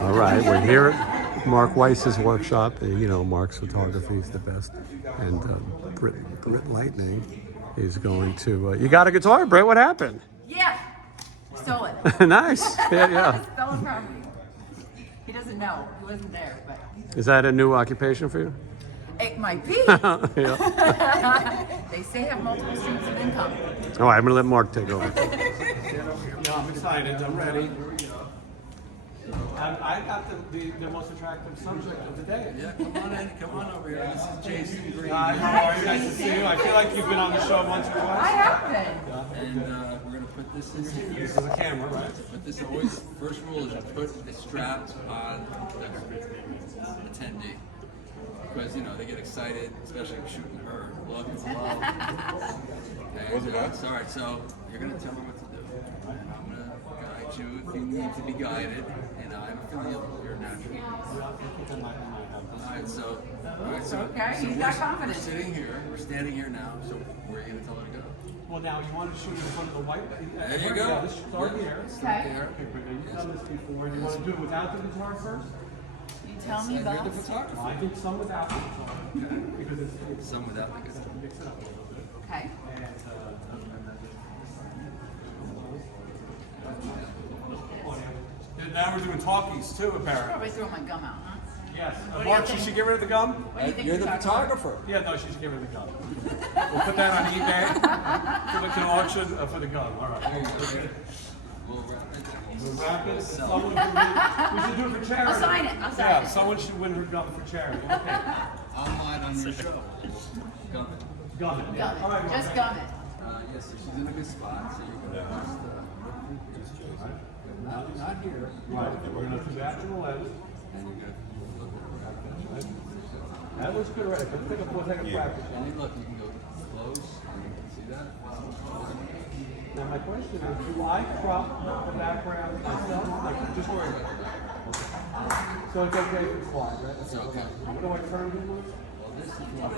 All right, we're here at Mark Weiss's workshop. You know, Mark's photography is the best. And Britt Lightning is going to... you got a guitar, Britt? What happened? Yeah. Stole it. Nice. Yeah. Stolen property. He doesn't know. He wasn't there, but Is that a new occupation for you? it might be. Yeah. They say have multiple streams of income. All right, I'm going to let Mark take over. Yeah, I'm excited. I'm ready. I got the most attractive subject of the day. Yeah, come on in, come on over here. This is Jason Green. Hi, how are you? Nice to see you. I feel like you've been on the show once or I twice. have been. And we're gonna put this in here. This is a camera, right? But this always, first rule is you put it strapped on the attendee. Because, you know, they get excited, especially if you're shooting her. Love is love. And, all right, so you're going to tell me what to do. And I'm going to guide you if you need to be guided. And I'm affiliate with your natural. All right, so Okay, he's got confidence. We're sitting here, we're standing here now, so where are you going to tell her to go? Well, now you want to shoot in front of the white. There you go. Yeah, let's start here. Start Okay. there. Okay, but you've done this before. You want to do it without the guitar first? You tell me You're the about. photographer. I think some without the guitar. Because it's Some without the guitar. mix it up a little bit. Okay. And now we're doing talkies too, apparently. Probably throw my gum out, huh? Yes. do you Mark, she think? should get rid of the gum? What do you think? You're the photographer. Yeah, no, she should get rid of the gum. We'll put that on eBay. Put it to auction for the gum. All right. We'll wrap it. We'll wrap it. Someone can we should do it for charity. I'll sign it. I'll sign Yeah, it. someone should win her gum for charity. Okay. I'll lie on your show. Gum it. Gum it. Yeah. Gum All right. it. Just gum it. Yes, so she's in a good spot, so you're going to just, not here. Right. We're going to do that to the left. And you're going to look at That looks good already. We'll take a practice. And then look, you can go close, and you can see that. Now my question is, do I crop the background myself? Like, Just worry about that. so it's okay if it's wide, right? It's okay. What do I turn him on? Well, this is what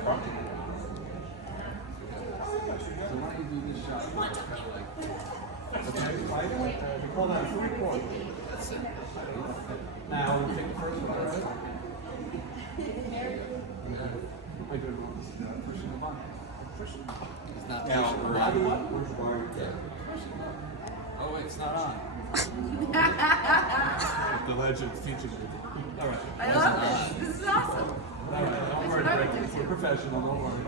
why don't you do this shot? Okay, right? We call that 3/4. Now we take the first one, right? I do it wrong. Pushing the button. Pushing. It's not Now, pushing. why do what? Oh wait, it's not on. The legend teaches you. All right. I love this. This is awesome. All right, don't worry, what I would Greg. do, We're professional, don't worry.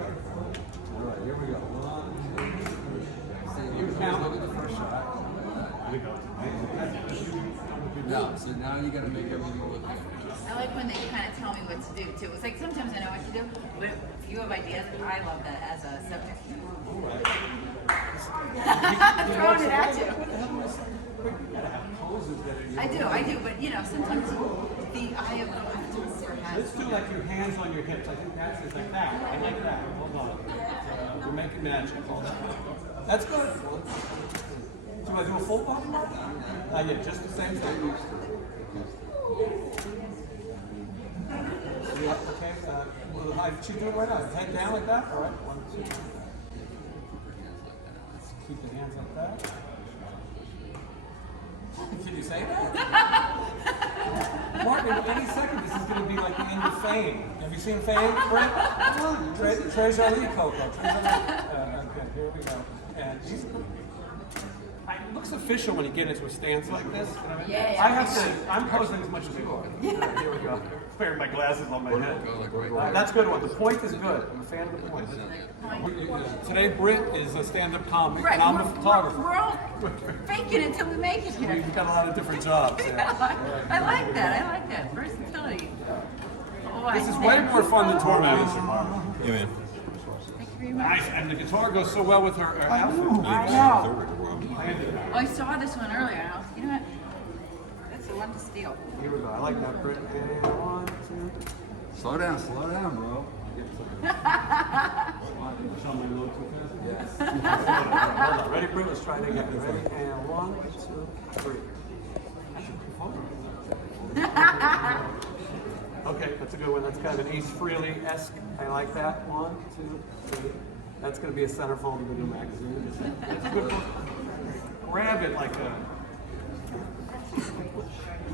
All right, here we go. 1, 2, 3. You count. Look at the first shot. There we go. No, so now you gotta make everything look good. I like when they kind of tell me what to do too. It's like sometimes I know what to do, but if you have ideas, I love that as a subject. I'm throwing it at you. I do, but you know, sometimes the eye of the beholder has. Let's do like your hands on your hips. I think that's it, like that. I like that. Hold on. We're making magic. Hold on. That's good. Do I do a full body mark? Yeah, just the same thing. Yeah, okay. Well, how did you do it right now? Head down like that? All right. 1, 2. Keep the hands like that. Can you say that? Martin, any second, this is going to be like the end of Fame. Have you seen Fame, Britt? Treasure Lee Coco. Okay, here we go. And he's, it looks official when you get into a stance like this. Yeah. I have to, I'm posing as much as you are. Here we go. Wearing my glasses on my head. That's a good one. The point is good. I'm a fan of the point. Today, Britt is a stand-up comic, Right, and I'm a we're photographer. all faking it until we make it here. We've got a lot of different jobs. Yeah. I like that. Versatility. Oh, This is way more fun than tour manager, Mark. Thank you very much. Nice, and the guitar goes so well with her outfit. I know. I did that. Well, I saw this one earlier, and I was, you know what? That's the one to steal. Here we go. I like that, Britt. And 1, 2. Slow down, bro. Show me a little too fast. Yes. Ready, Britt? Let's try it again. Ready? And 1, 2, 3. Okay, that's a good one. That's kind of an Ace Frehley-esque. I like that. 1, 2, 3. That's going to be a centerfold of the new magazine. That's a good one. Grab it like a...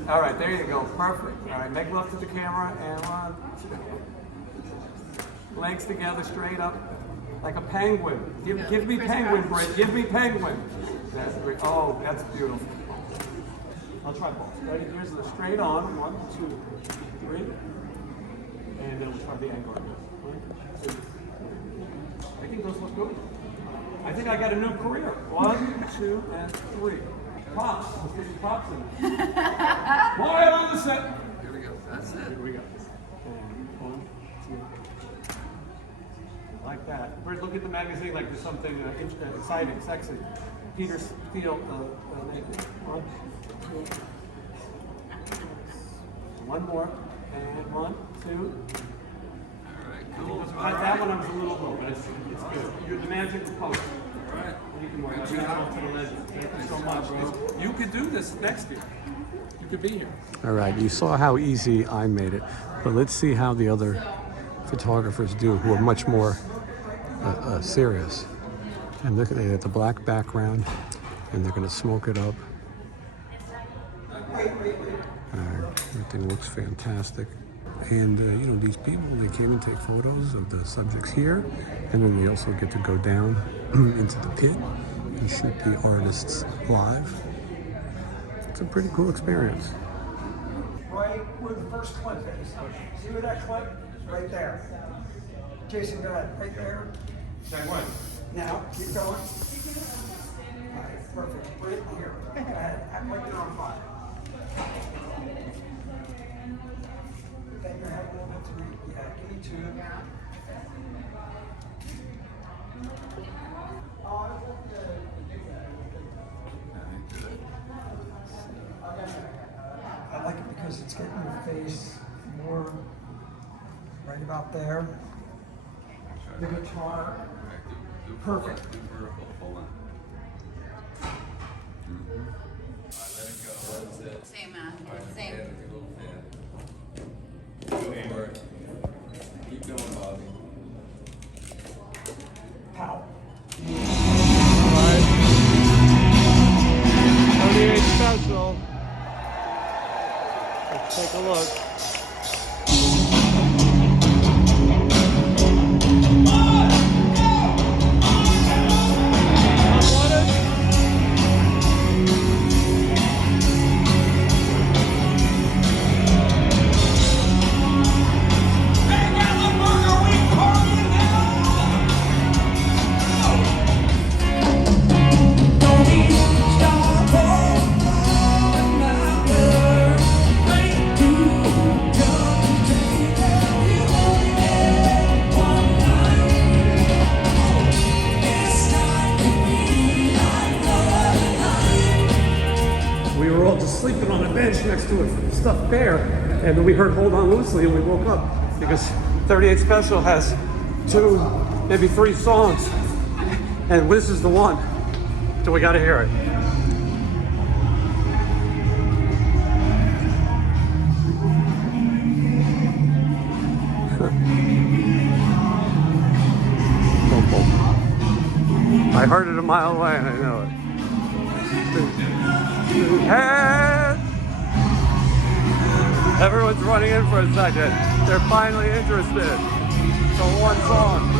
All right, there you go. Perfect. All right, make love to the camera. And 1, 2. Legs together, straight up. Like a penguin. Give me penguin, Britt. Give me penguin. That's great. Oh, that's beautiful. I'll try both. Ready? Here's the straight on. 1, 2, 3. And then we'll try the angle. 1, 2. I think those look good. I think I got a new career. 1, 2, and 3. Props. Let's get some props in. Quiet on the set. Here we go. That's it. Here we go. And 1, 2. Like that. First, look at the magazine like there's something exciting, sexy. Peter Steele naked. 1, 2. One more. And 1, 2. That one I was a little low, but it's good. You're the magic post. All right. You can work to the legend. Thank you so much, bro. You could do this next year. You could be here. All right, you saw how easy I made it, but let's see how the other photographers do, who are much more serious. And look at they have the black background, and they're going to smoke it up. Everything looks fantastic. And you know, these people, they came and take photos of the subjects here, and then they also get to go down into the pit and shoot the artists live. It's a pretty cool experience. Right where the first clip is. See where that clip? Right there. Jason, go ahead. Right there. That way. Now, keep going. All right, perfect. Put it here. Go ahead. Act like you're on fire. Bang your head a little bit to me. Yeah, give me 2. I like it because it's getting your face more right about there. The guitar. Perfect. Same, same. Keep going, Bobby. Pow. to a stuffed bear, and then we heard Hold On Loosely, and we woke up because 38 Special has 2, maybe 3 songs, and this is the one. So we gotta hear it. I heard it a mile away and I know it. Everyone's running in for a second. They're finally interested. So one song.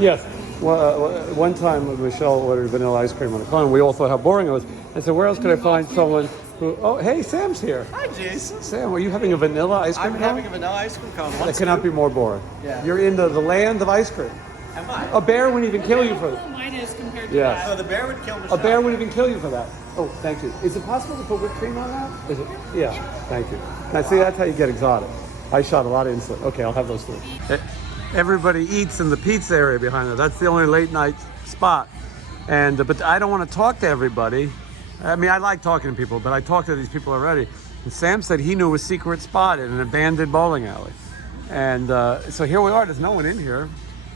Yes. Well, one time Michelle ordered vanilla ice cream on the cone. We all thought how boring it was. I said, where else could I find someone who... Oh, hey, Sam's here. Hi, Jason. Sam, are you having a vanilla ice cream I'm cone? having a vanilla ice cream cone. That cannot be more boring. Yeah. You're in the land of ice cream. Am I? A bear wouldn't even kill you for that. Mine is compared to Yes. So the bear would kill Michelle. A bear wouldn't even kill you for that. Oh, thank you. Is it possible to put whipped cream on that? Is it? Yeah, thank you. Now, see, that's how you get exotic. I shot a lot of insulin. Okay, I'll have those three. Everybody eats in the pizza area behind there. That's the only late night spot. And but I don't want to talk to everybody I mean, I like talking to people, but I talked to these people already. And Sam said he knew a secret spot in an abandoned bowling alley. And so here we are, there's no one in here.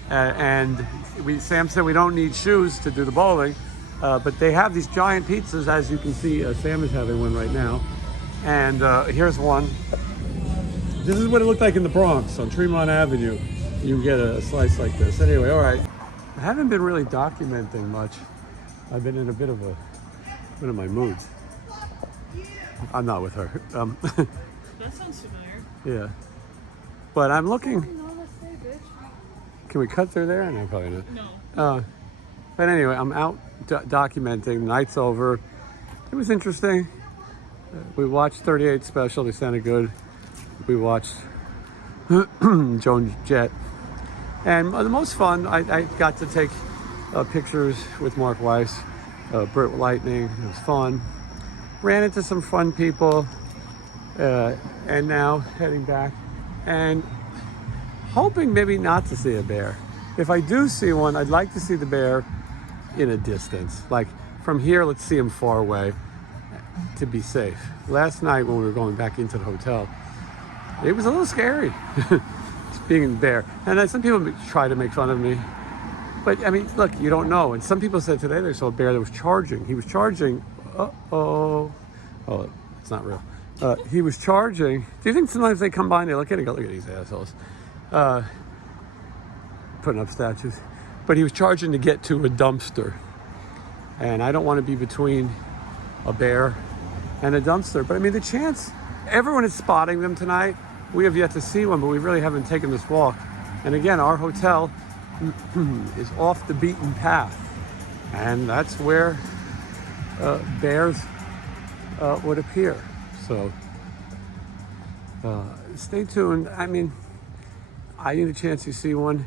Sam said we don't need shoes to do the bowling, but they have these giant pizzas, as you can see. Sam is having one right now. And here's one. This is what it looked like in the Bronx on Tremont Avenue. You get a slice like this. Anyway, all right. I haven't been really documenting much. I've been in a bit of one of my moods. I'm not with her. That sounds familiar. Yeah. But I'm looking. Can we cut through there? No, probably not. No. But anyway, I'm out documenting. Night's over. It was interesting. We watched 38 Special. They sounded good. We watched Joan Jett. And the most fun, I got to take pictures with Mark Weiss, Britt Lightning. It was fun. Ran into some fun people. And now heading back. And hoping maybe not to see a bear. If I do see one, I'd like to see the bear in a distance. Like from here, let's see him far away to be safe. Last night when we were going back into the hotel, it was a little scary being a bear. And then some people try to make fun of me. But I mean, look, you don't know. And some people said today they saw a bear that was charging. He was charging, oh, it's not real. He was charging. Do you think sometimes they come by and they look at it and go, look at these assholes? Putting up statues. But he was charging to get to a dumpster. And I don't want to be between a bear and a dumpster. But I mean, the chance, everyone is spotting them tonight. We have yet to see one, but we really haven't taken this walk. And again, our hotel is off the beaten path. And that's where bears would appear. So stay tuned. I mean, I think the chance you see one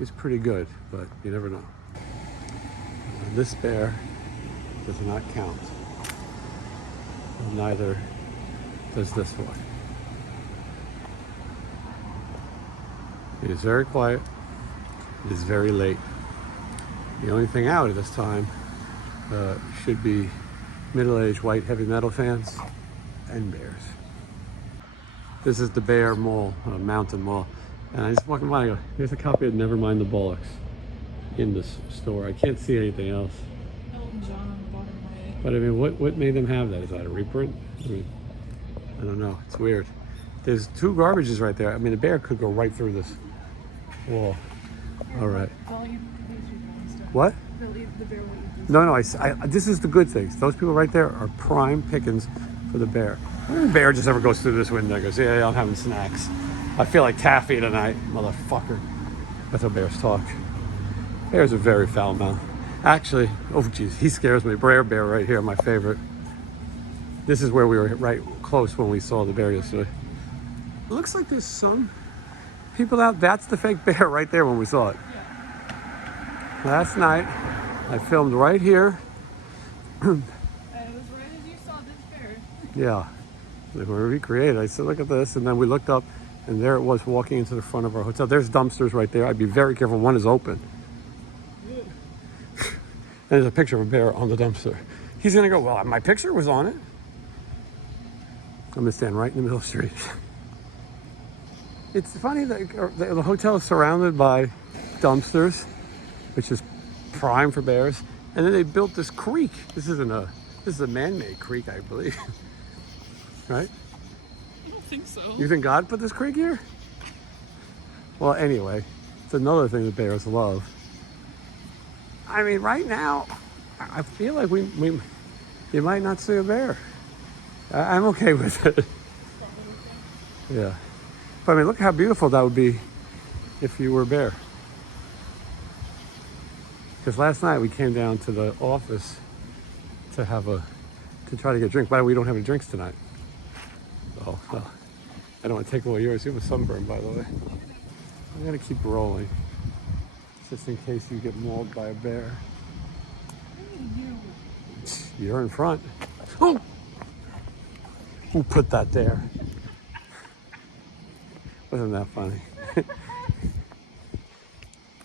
is pretty good, but you never know. This bear does not count. And neither does this one. It is very quiet. It is very late. The only thing out at this time should be middle-aged white heavy metal fans and bears. This is the Bear Mall, Mountain Mall. And I just walking by and I go, here's a copy of Nevermind the Bollocks in this store. I can't see anything else. Elton John on the bottom right. But I mean, what made them have that? Is that a reprint? I mean, I don't know. It's weird. There's two garbages right there. I mean, a bear could go right through this wall. All right. They'll eat these stuff. What? They'll eat the bear will eat these. No, this is the good things. Those people right there are prime pickings for the bear. I mean, the bear just ever goes through this window and goes, yeah, I'm having snacks. I feel like taffy tonight, motherfucker. That's how bears talk. Bears are very foul-mouthed. Actually, oh geez, he scares me. Bear right here, my favorite. This is where we were right close when we saw the bear yesterday. It looks like there's some people out. That's the fake bear right there when we saw it. Yeah. Last night, I filmed right here. And it was right as you saw this bear. Yeah, they were recreated. I said, look at this. And then we looked up and there it was walking into the front of our hotel. There's dumpsters right there. I'd be very careful. One is open. And there's a picture of a bear on the dumpster. He's gonna go, well, my picture was on it. I'm gonna stand right in the middle of the street. It's funny that the hotel is surrounded by dumpsters, which is prime for bears. And then they built this creek. This is a man-made creek, I believe. Right? I don't think so. You think God put this creek here? Well, anyway, it's another thing that bears love. I mean, right now, I feel like you might not see a bear. I'm okay with it. Yeah. But I mean, look how beautiful that would be if you were a bear. Because last night we came down to the office to try to get a drink. By the way, we don't have any drinks tonight. Oh, well, I don't want to take away yours. You have a sunburn, by the way. I'm gonna keep rolling, just in case you get mauled by a bear. You're in front. Oh! Who put that there? Wasn't that funny?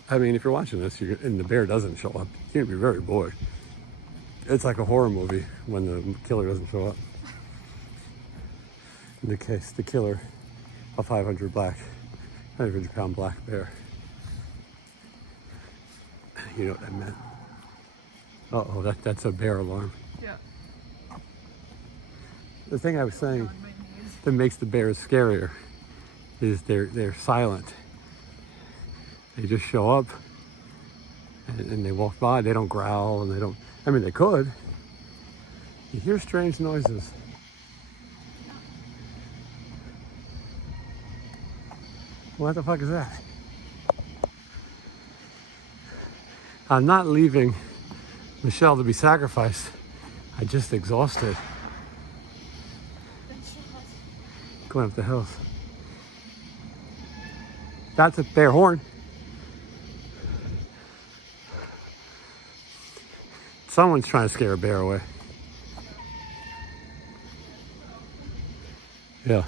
I mean, if you're watching this and the bear doesn't show up, you're gonna be very bored. It's like a horror movie when the killer doesn't show up. In the case, the killer, a 500-pound black bear. You know what I meant? Uh-oh, that's a bear alarm. Yeah. The thing I was saying that makes the bears scarier is they're silent. They just show up and they walk by. They don't growl and they don't. I mean, they could. You hear strange noises. What the fuck is that? I'm not leaving Michelle to be sacrificed. I just exhausted. Going up the hills. That's a bear horn. Someone's trying to scare a bear away. Yeah,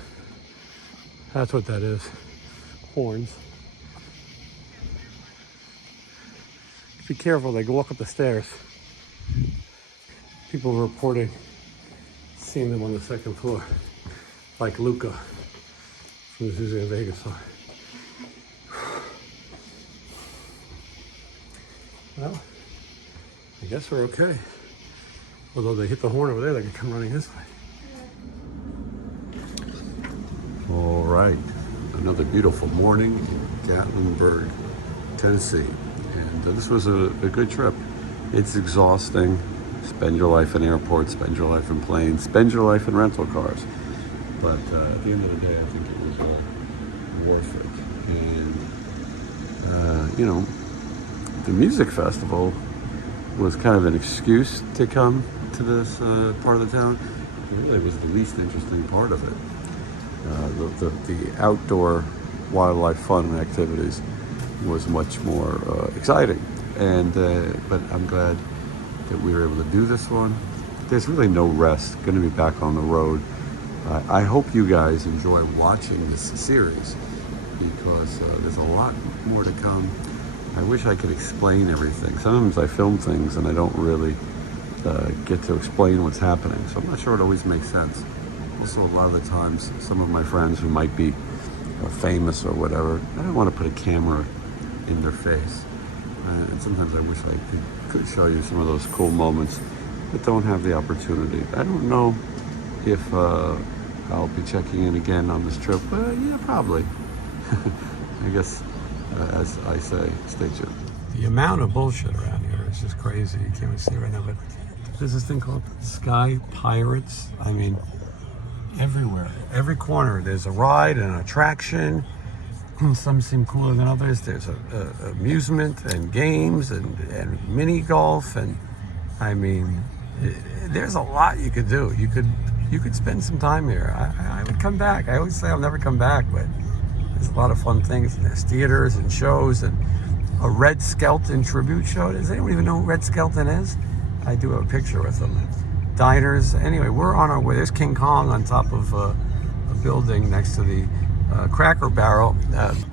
that's what that is. Horns. Be careful, they walk up the stairs. People were reporting seeing them on the second floor, like Luca from the Susie in Vegas song. Well, I guess we're okay. Although they hit the horn over there, they can come running this way. All right, another beautiful morning in Gatlinburg, Tennessee. And this was a good trip. It's exhausting. Spend your life in airports, spend your life in planes, spend your life in rental cars. But at the end of the day, I think it was worth it. And, you know, the music festival was kind of an excuse to come to this part of the town. It really was the least interesting part of it. The outdoor wildlife fun and activities was much more exciting. And but I'm glad that we were able to do this one. There's really no rest. Going to be back on the road. I hope you guys enjoy watching this series because there's a lot more to come. I wish I could explain everything. Sometimes I film things and I don't really get to explain what's happening. So I'm not sure it always makes sense. Also, a lot of the times, some of my friends who might be famous or whatever, I don't want to put a camera in their face. And sometimes I wish I could show you some of those cool moments, but don't have the opportunity. I don't know if I'll be checking in again on this trip. Yeah, probably. I guess, as I say, stay tuned. The amount of bullshit around here is just crazy. You can't even see it right now, but there's this thing called Sky Pirates. I mean, everywhere, every corner, there's a ride and an attraction. Some seem cooler than others. There's amusement and games and mini golf, and I mean, there's a lot you could do. You could spend some time here. I would come back. I always say I'll never come back, but there's a lot of fun things. There's theaters and shows and a Red Skelton tribute show. Does anyone even know who Red Skelton is? I do have a picture with them. Diners. Anyway, we're on our way. There's King Kong on top of a building next to the Cracker Barrel.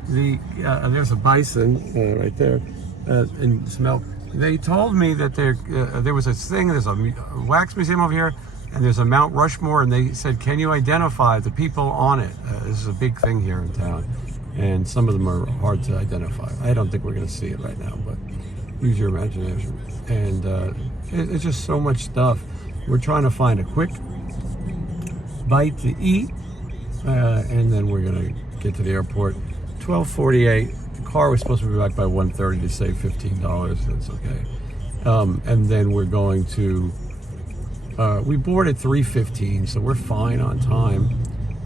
There's a bison right there in Smell. They told me that there was a thing. There's a wax museum over here, and there's a Mount Rushmore. And they said, "Can you identify the people on it?" This is a big thing here in town, and some of them are hard to identify. I don't think we're going to see it right now, but use your imagination. And it's just so much stuff. We're trying to find a quick bite to eat. And then we're gonna get to the airport. 12:48. The car was supposed to be back by 1:30 to save $15. That's okay. And then we're going to. We board at 3:15, so we're fine on time.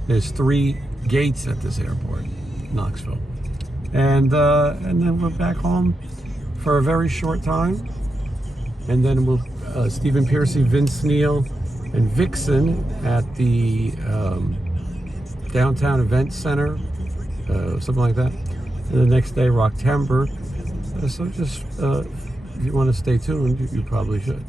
There's 3 gates at this airport, Knoxville, and then we're back home for a very short time. And then we'll Stephen Piercy, Vince Neil, and Vixen at the. Downtown Event Center, something like that. And the next day, Rocktember. So just, if you want to stay tuned, you probably should.